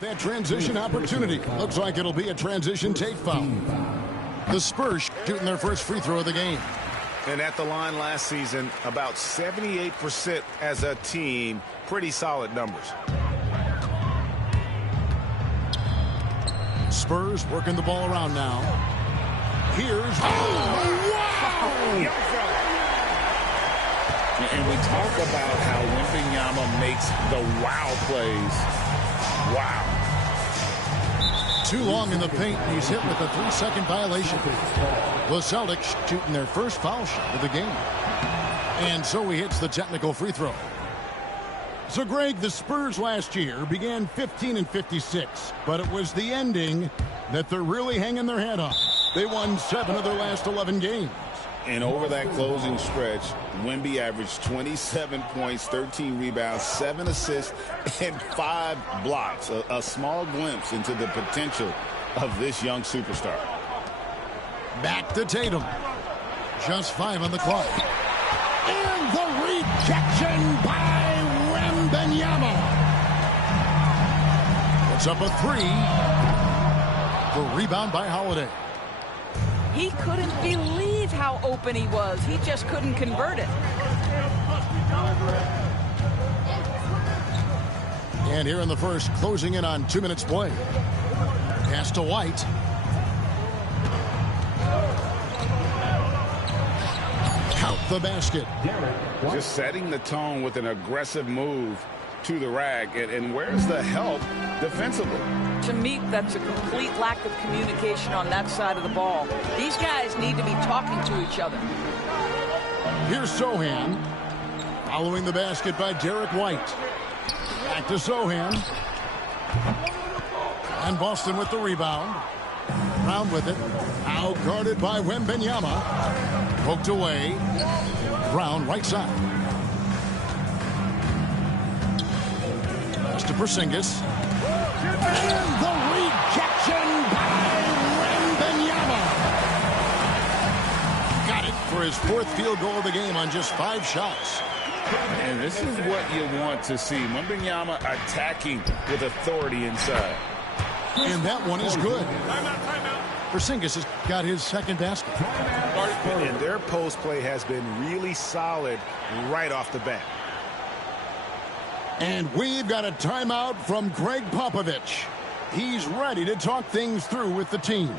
That transition opportunity. Looks like it'll be a transition take foul. The Spurs shooting their first free throw of the game. And at the line last season, about 78% as a team. Pretty solid numbers. Spurs working the ball around now. Here's... Oh, wow! And we talk about how Wembanyama makes the wow plays. Wow. Too long in the paint. He's hit with a 3-second violation. The Celtics shooting their first foul shot of the game. And so he hits the technical free throw. So, Greg, the Spurs last year began 15-56, but it was the ending that they're really hanging their head on. They won 7 of their last 11 games. And over that closing stretch, Wemby averaged 27 points, 13 rebounds, 7 assists, and 5 blocks. A small glimpse into the potential of this young superstar. Back to Tatum. Just 5 on the clock. And the rejection by Wembanyama. Puts up a 3. The rebound by Holiday. He couldn't believe how open he was. He just couldn't convert it. And here in the first, closing in on 2 minutes play. Pass to White. Count the basket. Just setting the tone with an aggressive move to the rack. And where's the help defensively? To me, that's a complete lack of communication on that side of the ball. These guys need to be talking to each other. Here's Sohan. Following the basket by Derek White. Back to Sohan. And Boston with the rebound. Brown with it. Out guarded by Wembanyama. Poked away. Brown right side. Pass to Porzingis. And the rejection by Wembanyama. Got it for his 4th field goal of the game on just 5 shots. And this is what you want to see. Wembanyama attacking with authority inside. And that one is good. Porzingis has got his 2nd basket. And their post play has been really solid right off the bat. And we've got a timeout from Greg Popovich. He's ready to talk things through with the team.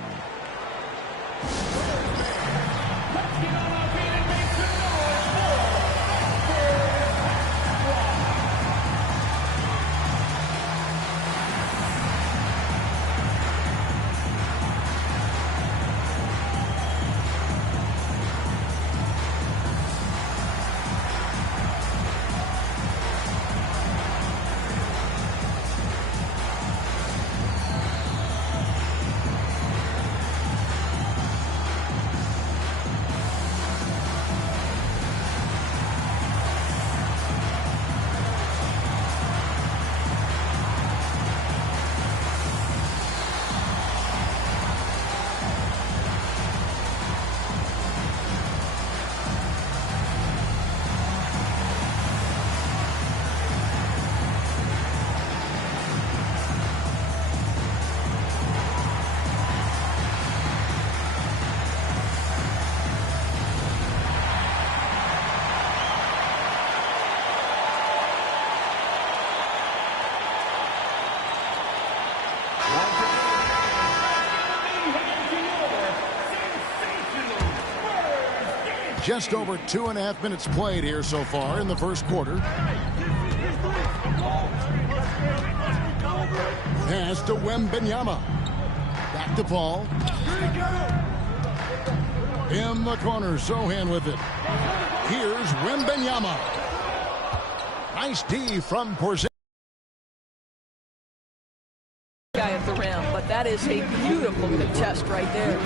Just over 2.5 minutes played here so far in the first quarter. Pass to Wembanyama. Back to Paul. In the corner, Sohan with it. Here's Wembanyama. Nice D from Porzingis. Guy at the rim, but that is a beautiful contest right there.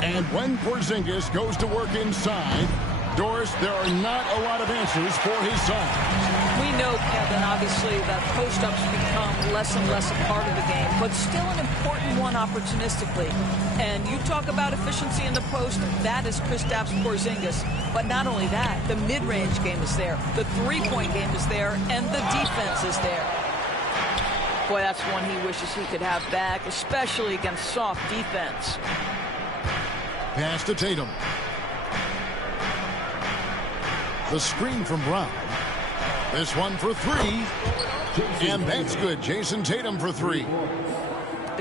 And when Porzingis goes to work inside, Doris, there are not a lot of answers for his side. We know, Kevin, obviously, that post-ups become less and less a part of the game, but still an important one opportunistically. And you talk about efficiency in the post, that is Kristaps Porzingis. But not only that, the mid-range game is there, the three-point game is there, and the defense is there. Boy, that's one he wishes he could have back, especially against soft defense. Pass to Tatum. The screen from Brown. This one for three. And that's good. Jason Tatum for three.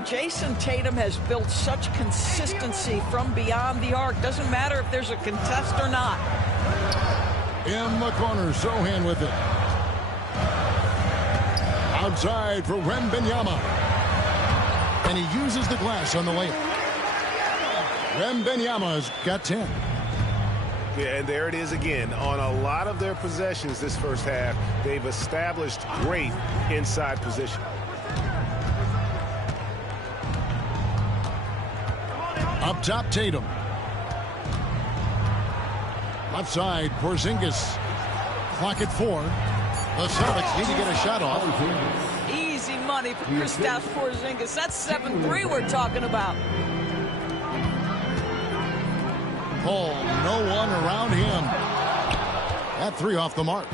Jason Tatum has built such consistency from beyond the arc. Doesn't matter if there's a contest or not. In the corner, Sohan with it. Outside for Wembanyama. And he uses the glass on the layup. Wembanyama's got 10. Yeah, and there it is again. On a lot of their possessions this first half, they've established great inside position. Up top, Tatum. Left side, Porzingis. Clock at 4. The Celtics need to get a shot off. Easy money for Kristaps Porzingis. That's 7-3 we're talking about. Paul, no one around him. That three off the mark.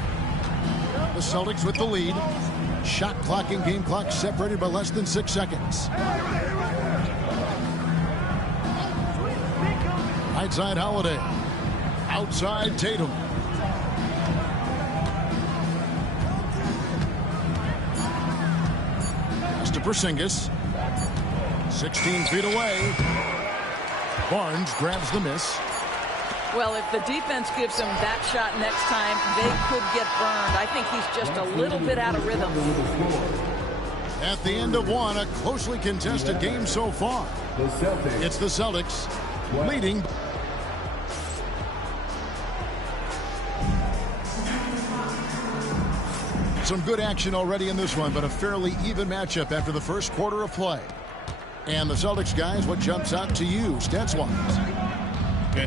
The Celtics with the lead. Shot clock and game clock separated by less than 6 seconds. Right side, Holiday. Outside, Tatum. Pass to Porzingis. 16 feet away. Barnes grabs the miss. Well, if the defense gives him that shot next time, they could get burned. I think he's just a little bit out of rhythm. At the end of one, a closely contested game so far. It's the Celtics leading. Some good action already in this one, but a fairly even matchup after the first quarter of play. And the Celtics guys, what jumps out to you, stats-wise?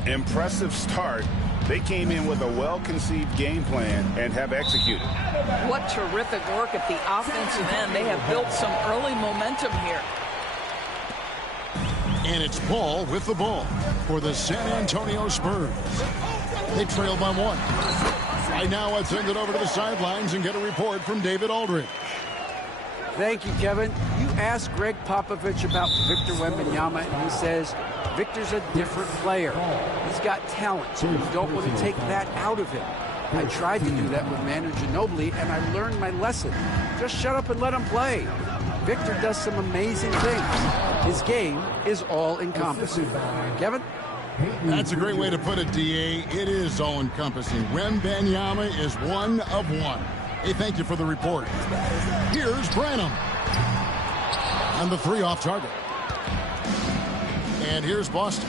Impressive start. They came in with a well-conceived game plan and have executed. What terrific work at the offensive end. They have built some early momentum here. And it's Paul with the ball for the San Antonio Spurs. They trail by 1. Right now, let's send it over to the sidelines and get a report from David Aldridge. Thank you, Kevin. You asked Greg Popovich about Victor Wembanyama, and he says Victor's a different player. He's got talent, so you don't want to take that out of him. I tried to do that with Manu Ginobili, and I learned my lesson. Just shut up and let him play. Victor does some amazing things. His game is all-encompassing. Kevin? That's a great way to put it, D.A. It is all-encompassing. Wembanyama is one of one. Hey, thank you for the report. Here's Branham. And the three off target. And here's Boston.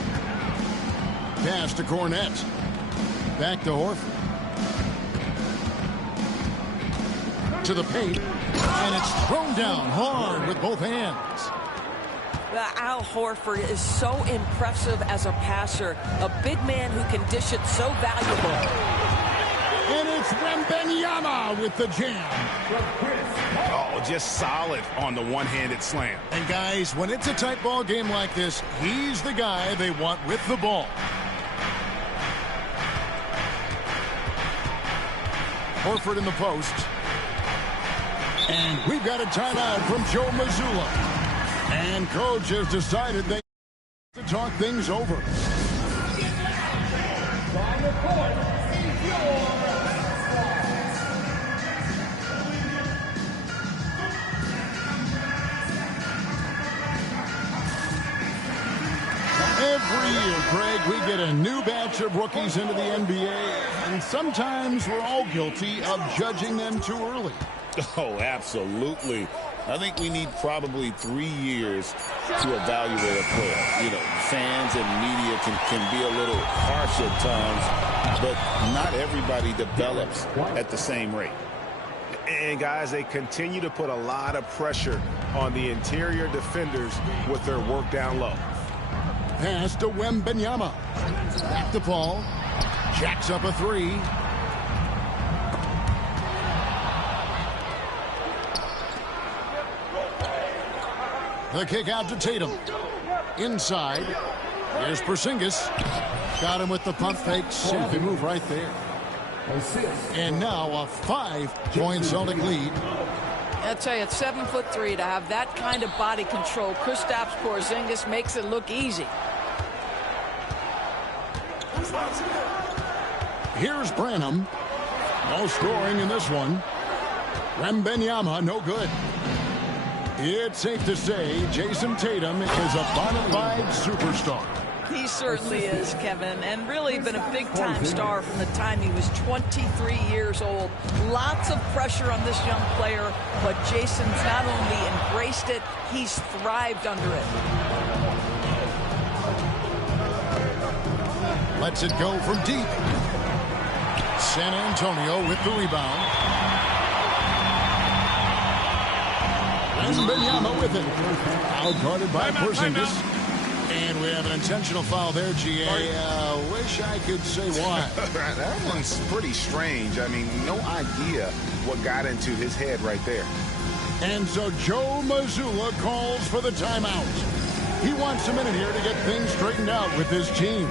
Pass to Cornette. Back to Horford. To the paint. And it's thrown down hard with both hands. Al Horford is so impressive as a passer. A big man who can dish it so valuable. And it's Wembanyama with the jam. Oh, just solid on the one-handed slam. And guys, when it's a tight ball game like this, he's the guy they want with the ball. Horford in the post. And we've got a timeout from Joe Mazzulla. And coach has decided they to talk things over. Every year, Craig, we get a new batch of rookies into the NBA, and sometimes we're all guilty of judging them too early. Oh, absolutely. I think we need probably 3 years to evaluate a player. You know, fans and media can be a little harsh at times, but not everybody develops at the same rate. And, guys, they continue to put a lot of pressure on the interior defenders with their work down low. Pass to Wembanyama. Back to Paul. Jacks up a three. The kick out to Tatum. Inside. Here's Porzingis. Got him with the pump fake. Savvy move right there. And now a 5-point Celtic lead. I tell you, at 7'3", to have that kind of body control, Kristaps Porzingis makes it look easy. Here's Branham. No scoring in this one. Wembanyama, no good. It's safe to say Jason Tatum is a bona fide superstar. He certainly is, Kevin, and really been a big-time star from the time he was 23 years old. Lots of pressure on this young player, but Jason's not only embraced it, he's thrived under it. Lets it go from deep. San Antonio with the rebound. Wembanyama with it. Outguarded by Porzingis. And we have an intentional foul there, GA. Wish I could say why. That one's pretty strange. I mean, no idea what got into his head right there. And so Joe Mazzulla calls for the timeout. He wants a minute here to get things straightened out with his team.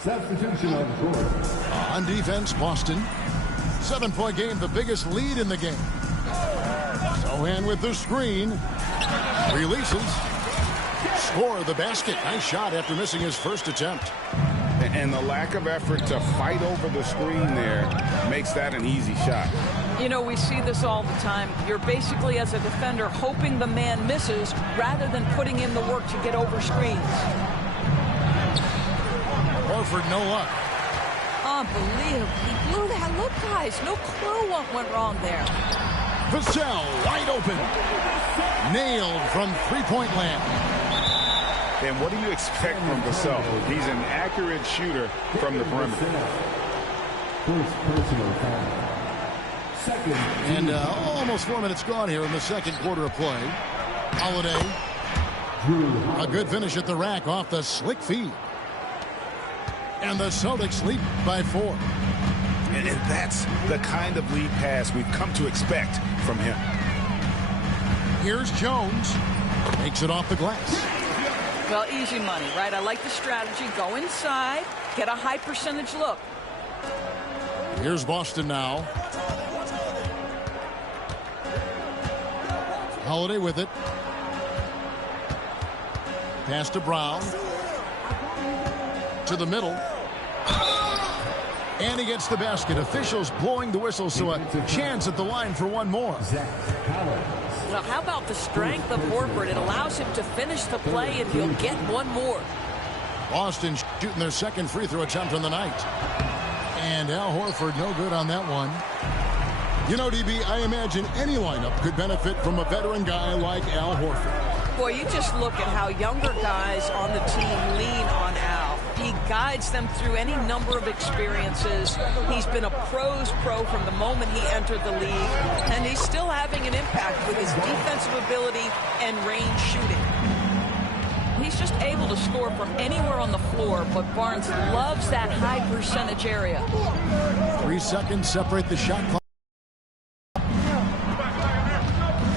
Substitution on the court. On defense, Boston. 7-point game, the biggest lead in the game. Sohan with the screen. Releases. Score the basket. Nice shot after missing his first attempt. And the lack of effort to fight over the screen there makes that an easy shot. You know, we see this all the time. You're basically, as a defender, hoping the man misses rather than putting in the work to get over screens. Horford, no luck. Unbelievable. He blew that look, guys. No clue what went wrong there. Vassell, wide open. Nailed from three-point land. And what do you expect from Vassell? He's an accurate shooter from the perimeter. First personal foul. Second. And almost 4 minutes gone here in the second quarter of play. Holiday. A good finish at the rack off the slick feed. And the Celtics lead by 4. And that's the kind of lead pass we've come to expect from him. Here's Jones. Makes it off the glass. Well, easy money, right? I like the strategy. Go inside, get a high percentage look. Here's Boston now. Holiday with it. Pass to Brown. To the middle. And he gets the basket. Officials blowing the whistle, so a chance at the line for one more. Well, how about the strength of Horford? It allows him to finish the play, and he'll get one more. Boston shooting their second free throw attempt on the night. And Al Horford no good on that one. You know, DB, I imagine any lineup could benefit from a veteran guy like Al Horford. Boy, you just look at how younger guys on the team lean on Al. He guides them through any number of experiences. He's been a pro's pro from the moment he entered the league, and he's still having an impact with his defensive ability and range shooting. He's just able to score from anywhere on the floor, but Barnes loves that high percentage area. 3 seconds separate the shot clock.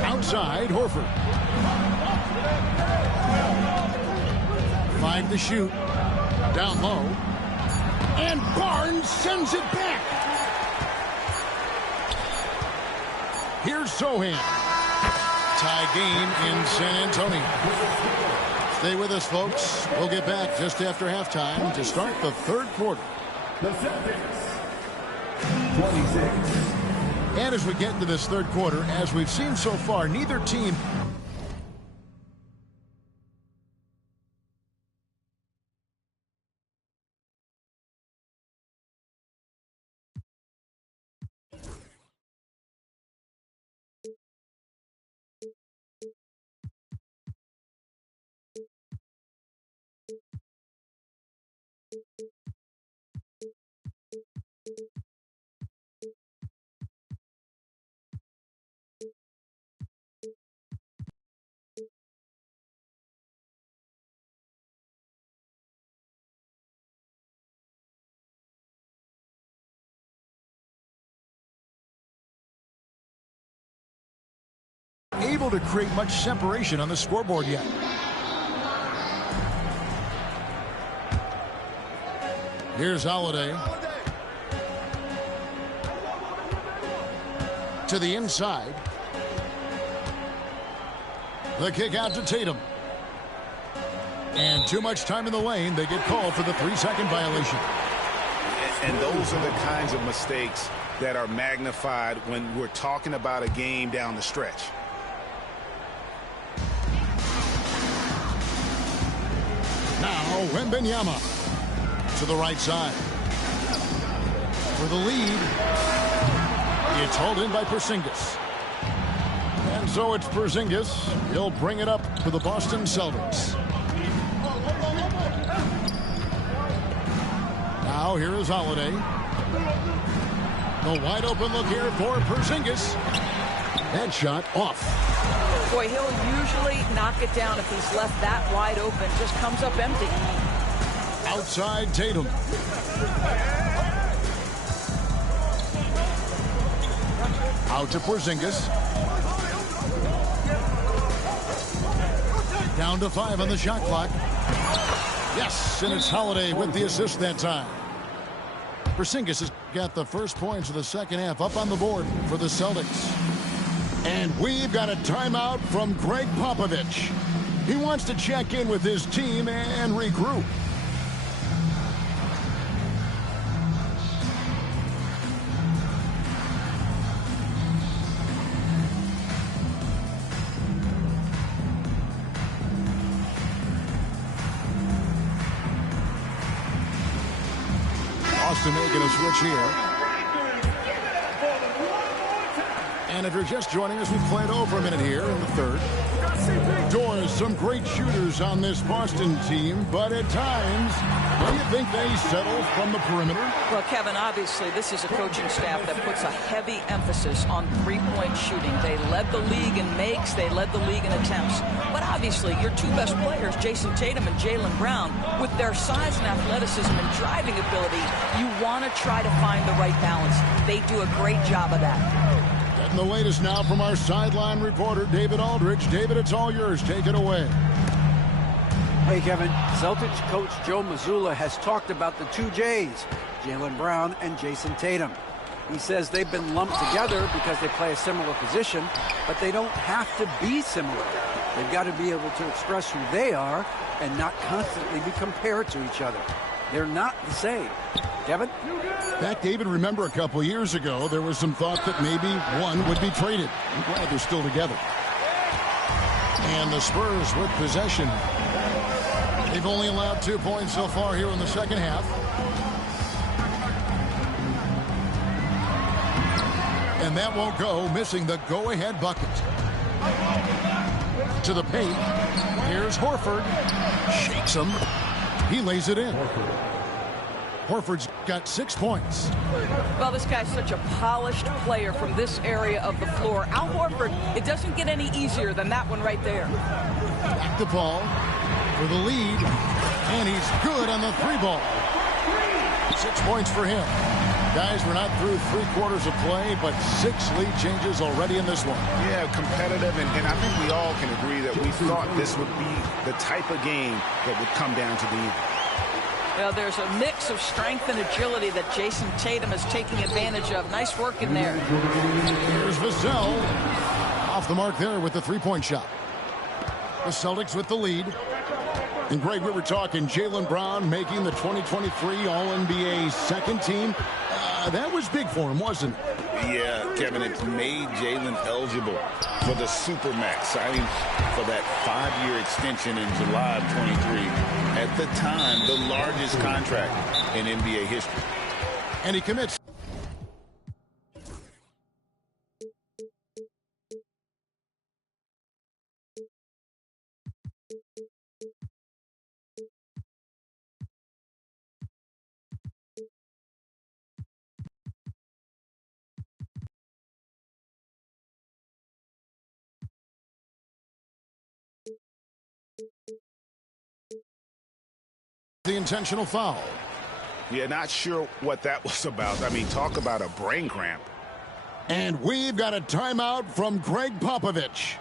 Outside, Horford. 5 to shoot. Down low. And Barnes sends it back. Here's Sohan. Tie game in San Antonio. Stay with us, folks. We'll get back just after halftime to start the third quarter. The Celtics, 26. And as we get into this third quarter, as we've seen so far, neither team able to create much separation on the scoreboard yet. Here's Holiday. To the inside. The kick out to Tatum. And too much time in the lane. They get called for the 3-second violation. And those are the kinds of mistakes that are magnified when we're talking about a game down the stretch. Now, Wembanyama to the right side. For the lead. It's hauled in by Porzingis. And so it's Porzingis. He'll bring it up for the Boston Celtics. Now here is Holiday. The wide open look here for Porzingis. That shot off. Boy, he'll usually knock it down if he's left that wide open. Just comes up empty. Outside Tatum. Out to Porzingis. Down to 5 on the shot clock. Yes, and it's Holiday with the assist that time. Porzingis has got the first points of the second half up on the board for the Celtics. And we've got a timeout from Greg Popovich. He wants to check in with his team and regroup. Boston making a switch here. And if you're just joining us, we've played over a minute here in the third. Doors, some great shooters on this Boston team, but at times, do you think they settle from the perimeter? Well, Kevin, obviously, this is a coaching staff that puts a heavy emphasis on three-point shooting. They led the league in makes. They led the league in attempts. But obviously, your two best players, Jason Tatum and Jaylen Brown, with their size and athleticism and driving ability, you want to try to find the right balance. They do a great job of that. And the latest now from our sideline reporter, David Aldridge. David, it's all yours. Take it away. Hey, Kevin. Celtics coach Joe Mazzulla has talked about the two J's, Jaylen Brown and Jason Tatum. He says they've been lumped together because they play a similar position, but they don't have to be similar. They've got to be able to express who they are and not constantly be compared to each other. They're not the same. Kevin? Back, David, remember a couple years ago, there was some thought that maybe one would be traded. I'm glad they're still together. And the Spurs with possession. They've only allowed 2 points so far here in the second half. And that won't go, missing the go-ahead bucket. To the paint. Here's Horford. Shakes him. He lays it in. Horford's got 6 points. Well, this guy's such a polished player from this area of the floor. Al Horford, it doesn't get any easier than that one right there. Back to Paul for the lead. And he's good on the 3-ball. 6 points for him. Guys, we're not through 3 quarters of play, but 6 lead changes already in this one. Yeah, competitive, and I think we all can agree that we thought this would be the type of game that would come down to the end. Well, there's a mix of strength and agility that Jason Tatum is taking advantage of. Nice work in there. Here's Vassell. Off the mark there with the 3-point shot. The Celtics with the lead. And, Greg, we were talking Jaylen Brown making the 2023 All-NBA second team. That was big for him, wasn't it? Yeah, Kevin, it's made Jalen eligible for the Supermax, signing for that 5-year extension in July of 23. At the time, the largest contract in NBA history. And he commits. The intentional foul. Yeah, not sure what that was about. I mean, talk about a brain cramp. And we've got a timeout from Greg Popovich.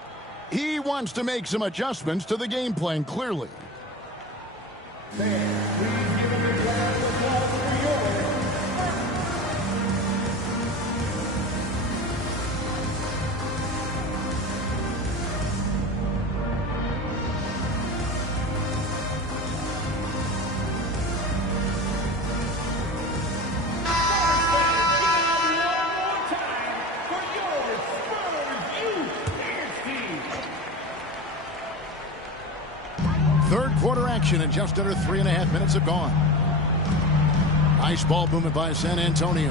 He wants to make some adjustments to the game plan, clearly. Third quarter action, and just under 3.5 minutes have gone. Nice ball movement by San Antonio.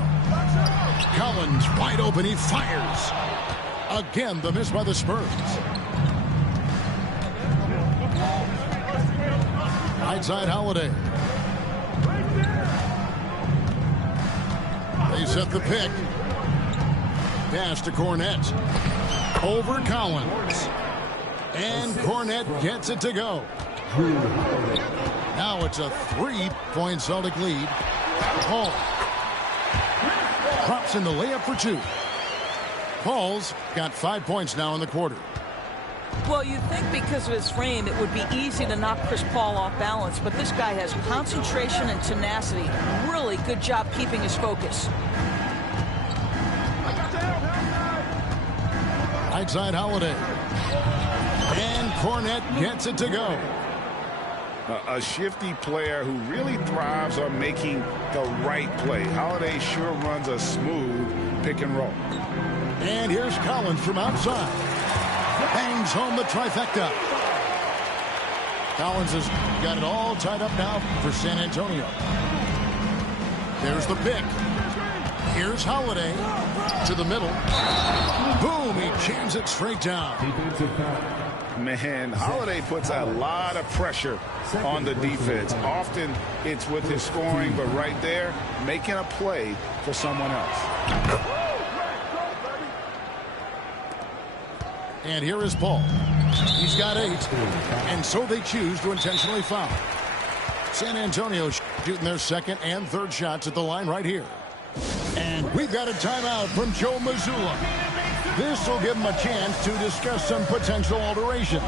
Collins wide open. He fires. Again, the miss by the Spurs. Right side, Holiday. They set the pick. Pass to Cornette. Over Collins. And Cornette gets it to go. Now it's a 3-point Celtic lead. Paul drops in the layup for 2. Paul's got 5 points now in the quarter. Well, you'd think because of his frame, it would be easy to knock Chris Paul off balance, but this guy has concentration and tenacity. Really good job keeping his focus. Right side, Holiday. And Cornette gets it to go. A shifty player who really thrives on making the right play. Holiday sure runs a smooth pick and roll. And here's Collins from outside. Bangs home the trifecta. Collins has got it all tied up now for San Antonio. There's the pick. Here's Holiday to the middle. Boom, he jams it straight down. Man, Holiday puts a lot of pressure on the defense. Often it's with his scoring, but right there, making a play for someone else. And here is Paul. He's got 8, and so they choose to intentionally foul. San Antonio shooting their second and third shots at the line right here. And we've got a timeout from Joe Mazzulla. This will give him a chance to discuss some potential alterations.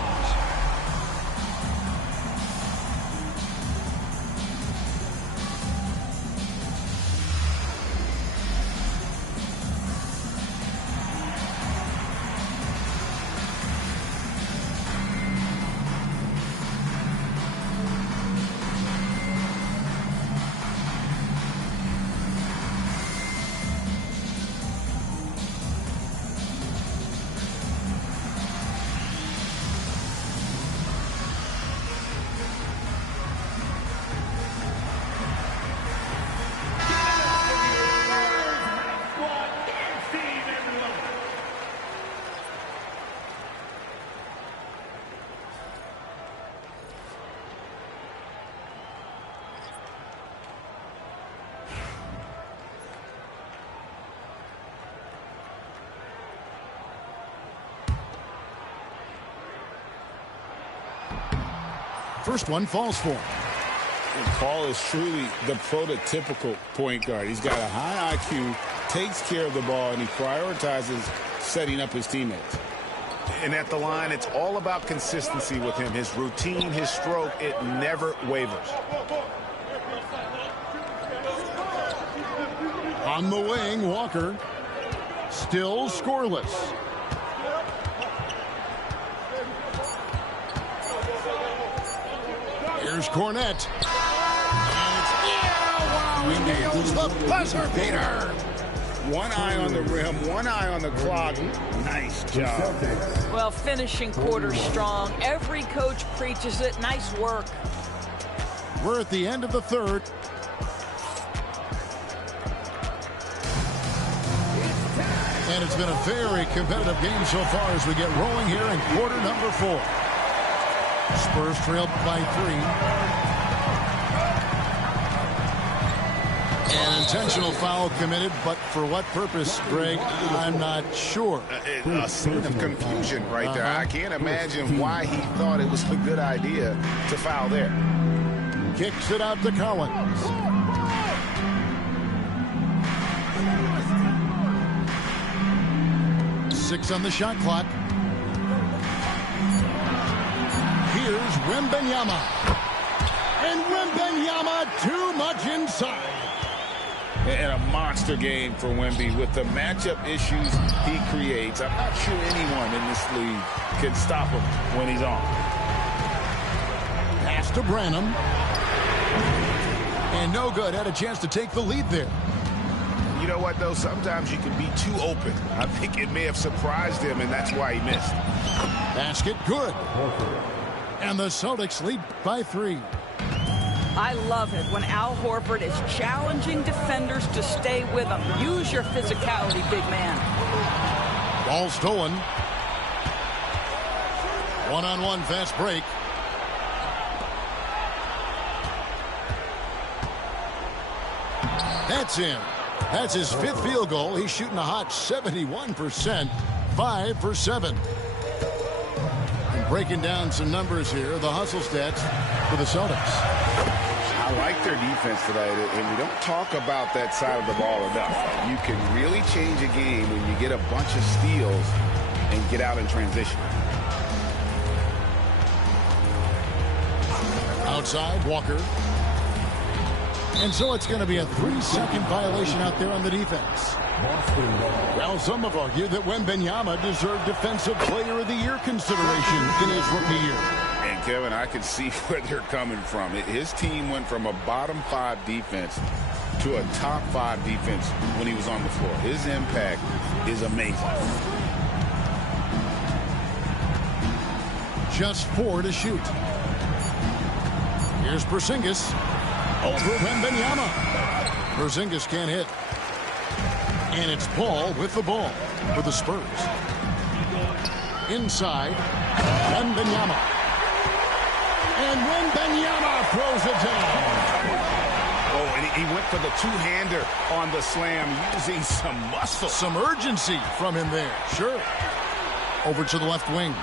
First one falls for him. And Paul is truly the prototypical point guard. He's got a high IQ, takes care of the ball, and he prioritizes setting up his teammates. And at the line, it's all about consistency with him. His routine, his stroke, it never wavers. On the wing, Walker. Still scoreless. Here's Cornette. And it's, yeah, wow, he nails the buzzer beater. One eye on the rim, one eye on the clock. Nice job. Well, finishing quarter strong. Every coach preaches it. Nice work. We're at the end of the third. And it's been a very competitive game so far as we get rolling here in quarter number 4. Spurs trailed by 3. An intentional foul committed, but for what purpose, Greg, I'm not sure. A scene of confusion right there. I can't imagine why he thought it was a good idea to foul there. Kicks it out to Collins. Six on the shot clock. Here's Wembanyama. And Wembanyama too much inside. And a monster game for Wemby with the matchup issues he creates. I'm not sure anyone in this league can stop him when he's on. Pass to Branham. And no good. Had a chance to take the lead there. You know what, though? Sometimes you can be too open. I think it may have surprised him, and that's why he missed. Basket good. And the Celtics lead by 3. I love it when Al Horford is challenging defenders to stay with him. Use your physicality, big man. Ball stolen. One-on-one fast break. That's in. That's his 5th field goal. He's shooting a hot 71%. 5 for 7. And breaking down some numbers here, the hustle stats for the Celtics. I like their defense tonight, and we don't talk about that side of the ball enough. You can really change a game when you get a bunch of steals and get out in transition. Outside, Walker. And so it's going to be a 3-second violation out there on the defense. Well, some have argued that Wembanyama deserved Defensive Player of the Year consideration in his rookie year. And, Kevin, I can see where they're coming from. His team went from a bottom 5 defense to a top 5 defense when he was on the floor. His impact is amazing. Just 4 to shoot. Here's Porzingis. Over Wembanyama. Porzingis can't hit. And it's Paul with the ball for the Spurs. Inside, Wembanyama. And Wembanyama throws it down. Oh, and he went for the two-hander on the slam, using some muscle. Some urgency from him there. Sure. Over to the left wing.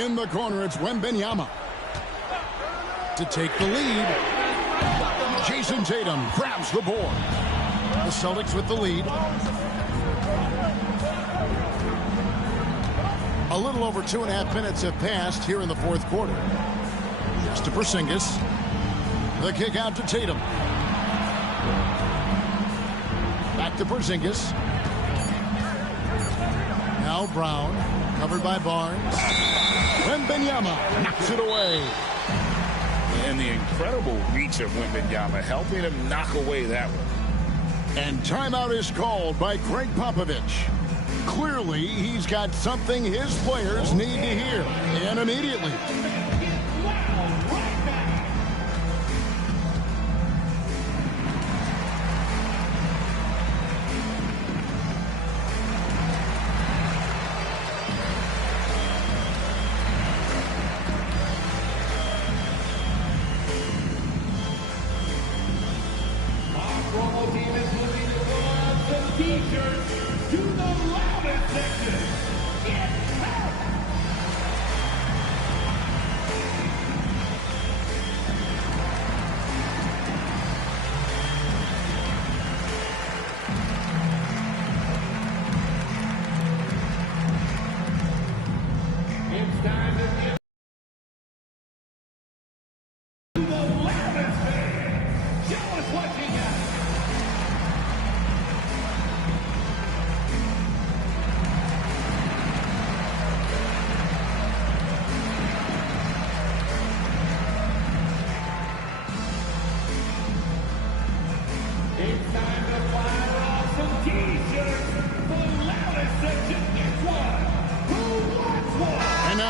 In the corner, it's Wembanyama. To take the lead, Jason Tatum grabs the board. The Celtics with the lead. A little over 2.5 minutes have passed here in the 4th quarter. Just to Porzingis. The kick out to Tatum. Back to Porzingis. Now Brown, covered by Barnes. Wembanyama knocks it away. And the incredible reach of Wembanyama, helping him knock away that one. And timeout is called by Greg Popovich. Clearly, he's got something his players need to hear, and immediately.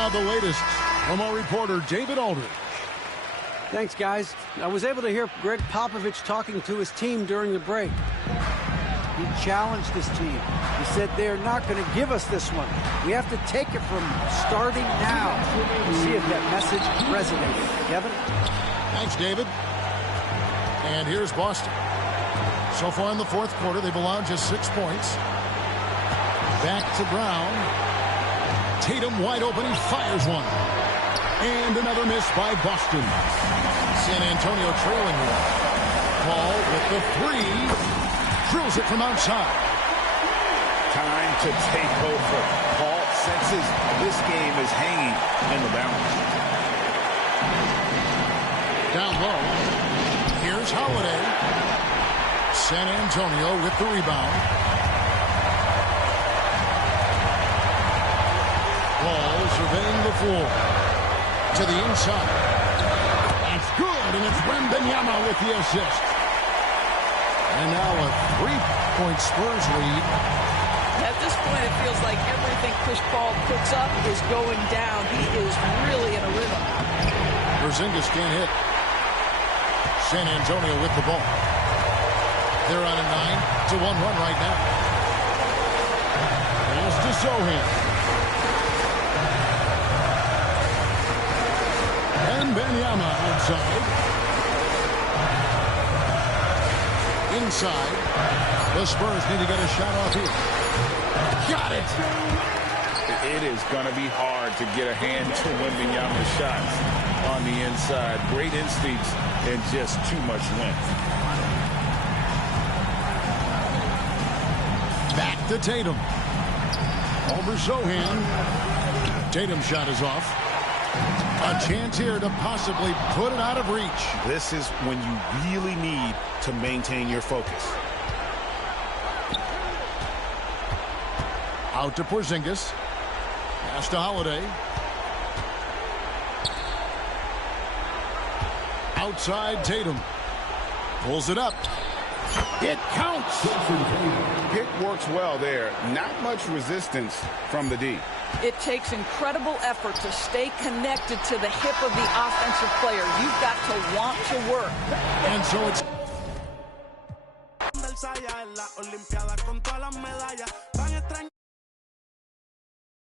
now the latest from our reporter, David Aldridge. Thanks, guys. I was able to hear Greg Popovich talking to his team during the break. He challenged his team. He said they're not going to give us this one. We have to take it from starting now. We'll see if that message resonated. Kevin? Thanks, David. And here's Boston. So far in the fourth quarter, they've allowed just 6 points. Back to Brown. Tatum wide open. He fires one. And another miss by Boston. San Antonio trailing one. Paul with the three. Drills it from outside. Time to take over. Paul senses this game is hanging in the balance. Down low. Here's Holiday. San Antonio with the rebound. Paul surveying the floor. To the inside. That's good, and it's Wembanyama with the assist. And now a 3-point Spurs lead. At this point, it feels like everything Chris Paul puts up is going down. He is really in a rhythm. Porzingis can't hit. San Antonio with the ball. They're on a 9-1 run right now. Pass to Sohan. And Wembanyama outside. Inside. The Spurs need to get a shot off here. Got it. It is going to be hard to get a hand to Wembanyama's shots on the inside. Great instincts and just too much length. Back to Tatum. Over Sohan. Tatum's shot is off. A chance here to possibly put it out of reach. This is when you really need to maintain your focus. Out to Porzingis. Pass to Holiday. Outside Tatum. Pulls it up. It counts. Pick works well there. Not much resistance from the D. It takes incredible effort to stay connected to the hip of the offensive player. You've got to want to work. And so it's